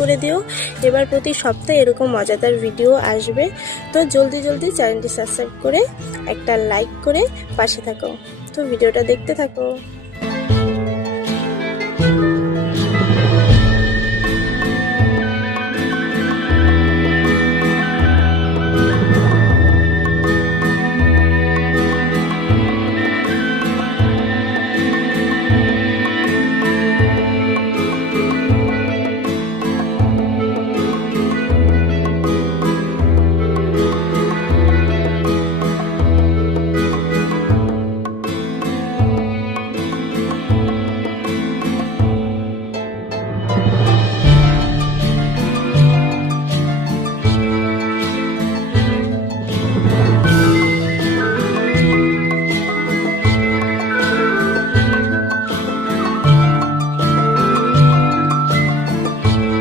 করে দিও। এবার প্রতি সপ্তাহে এরকম মজাদার ভিডিও আসবে। তো জলদি জলদি চ্যানেলটি সাবস্ক্রাইব করে একটা লাইক করে পাশে থাকো। তো ভিডিওটা দেখতে থাকো।